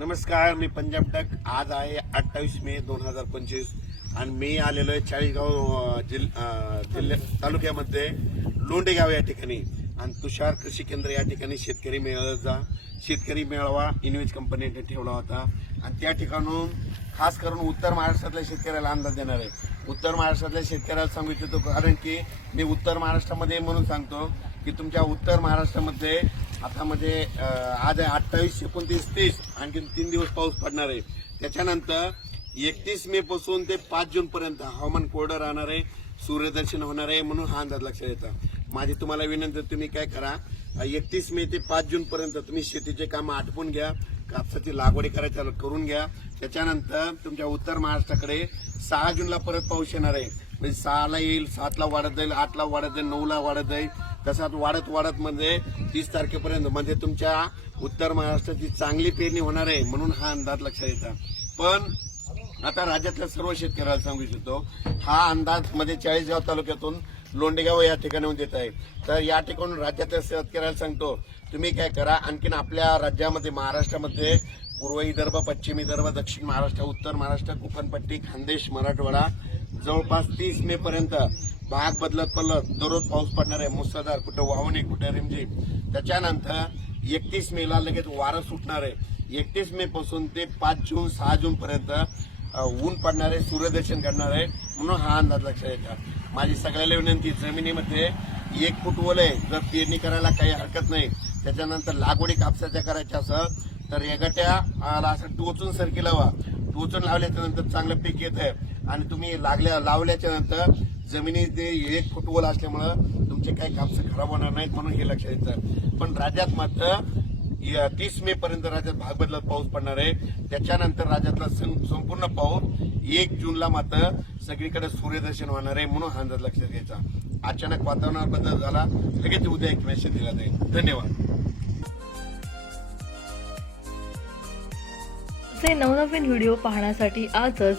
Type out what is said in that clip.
नमस्कार मी पंजाब टक आज आहे अठ्ठावीस मे दोन हजार पंचवीस आणि मी आलेलो आहे चाळीसगाव जिल जिल्ह्या तालुक्यामध्ये लोंडेगाव या ठिकाणी आणि तुषार कृषी केंद्र या ठिकाणी शेतकरी जा शेतकरी मेळावा इनवेज कंपनीने ठेवला होता आणि त्या ठिकाणून खास करून उत्तर महाराष्ट्रातल्या शेतकऱ्याला अंदाज देणार आहे उत्तर महाराष्ट्रातल्या शेतकऱ्याला सांगू इच्छितो कारण की मी उत्तर महाराष्ट्रामध्ये म्हणून सांगतो की तुमच्या उत्तर महाराष्ट्रामध्ये आता म्हणजे आज अठ्ठावीस एकोणतीस तीस आणखी तीन दिवस पाऊस पडणार आहे त्याच्यानंतर एकतीस मे पासून ते पाच जून पर्यंत हवामान कोरडं राहणार आहे सूर्यदर्शन होणार आहे म्हणून हा अंदाज लक्षात येतो माझी तुम्हाला विनंती तुम्ही काय करा एकतीस मे ते पाच जून पर्यंत तुम्ही शेतीचे काम आटपून घ्या कापसाची लागवडी करायच्या करून घ्या त्याच्यानंतर तुमच्या उत्तर महाराष्ट्राकडे सहा जूनला परत पाऊस येणार आहे म्हणजे सहाला येईल सातला वाढत जाईल आठला वाढत जाईल नऊला वाढत जाईल तसाच वाढत वाढत म्हणजे तीस तारखेपर्यंत म्हणजे तुमच्या उत्तर महाराष्ट्राची चांगली पेरणी होणार आहे म्हणून हा अंदाज लक्षात येतात पण आता राज्यातल्या सर्व शेतकऱ्याला सांगू इच्छितो हा अंदाज मध्ये म्हणजे चाळीसगाव तालुक्यातून लोंडेगाव या ठिकाणी देत आहे तर या ठिकाणून राज्यातल्या शेतकऱ्याला सांगतो तुम्ही काय करा आणखीन आपल्या राज्यामध्ये महाराष्ट्रामध्ये पूर्व विदर्भ पश्चिम विदर्भ दक्षिण महाराष्ट्र उत्तर महाराष्ट्र कोकणपट्टी खानदेश मराठवाडा जवळपास तीस मे पर्यंत भाग बदलत पडलत दररोज पाऊस पडणार आहे मुसळधार कुठं वाहने कुठं रिमझी त्याच्यानंतर एकतीस ला लगेच वारं सुटणार आहे एकतीस मे पासून ते पाच जून सहा जून पर्यंत ऊन पडणार आहे सूर्यदर्शन करणार आहे म्हणून हा अंदाज लक्षात येतात माझी सगळ्याला विनंती जमिनीमध्ये एक फूट ओले आहे जर पेरणी करायला काही हरकत नाही त्याच्यानंतर लागवडी कापसाच्या करायच्या असं तर गट्याला असं टोचून सरकी लावा टोचून लावल्याच्या नंतर चांगलं पीक येत आहे आणि तुम्ही लागल्या लावल्याच्या नंतर जमिनीत एक फुटबॉल असल्यामुळं तुमचे काही कापसं खराब होणार नाहीत म्हणून हे लक्षात येतं पण राज्यात मात्र तीस मे पर्यंत राज्यात भाग बदलत पाऊस पडणार आहे त्याच्यानंतर राज्यातला संपूर्ण पाऊस एक जूनला मात्र सगळीकडे सूर्यदर्शन होणार आहे म्हणून हा अंदाज लक्षात घ्यायचा अचानक वातावरणात बदल झाला लगेच उद्या एक मेसेज दिला जाईल धन्यवाद नवनवीन व्हिडिओ पाहण्यासाठी आजच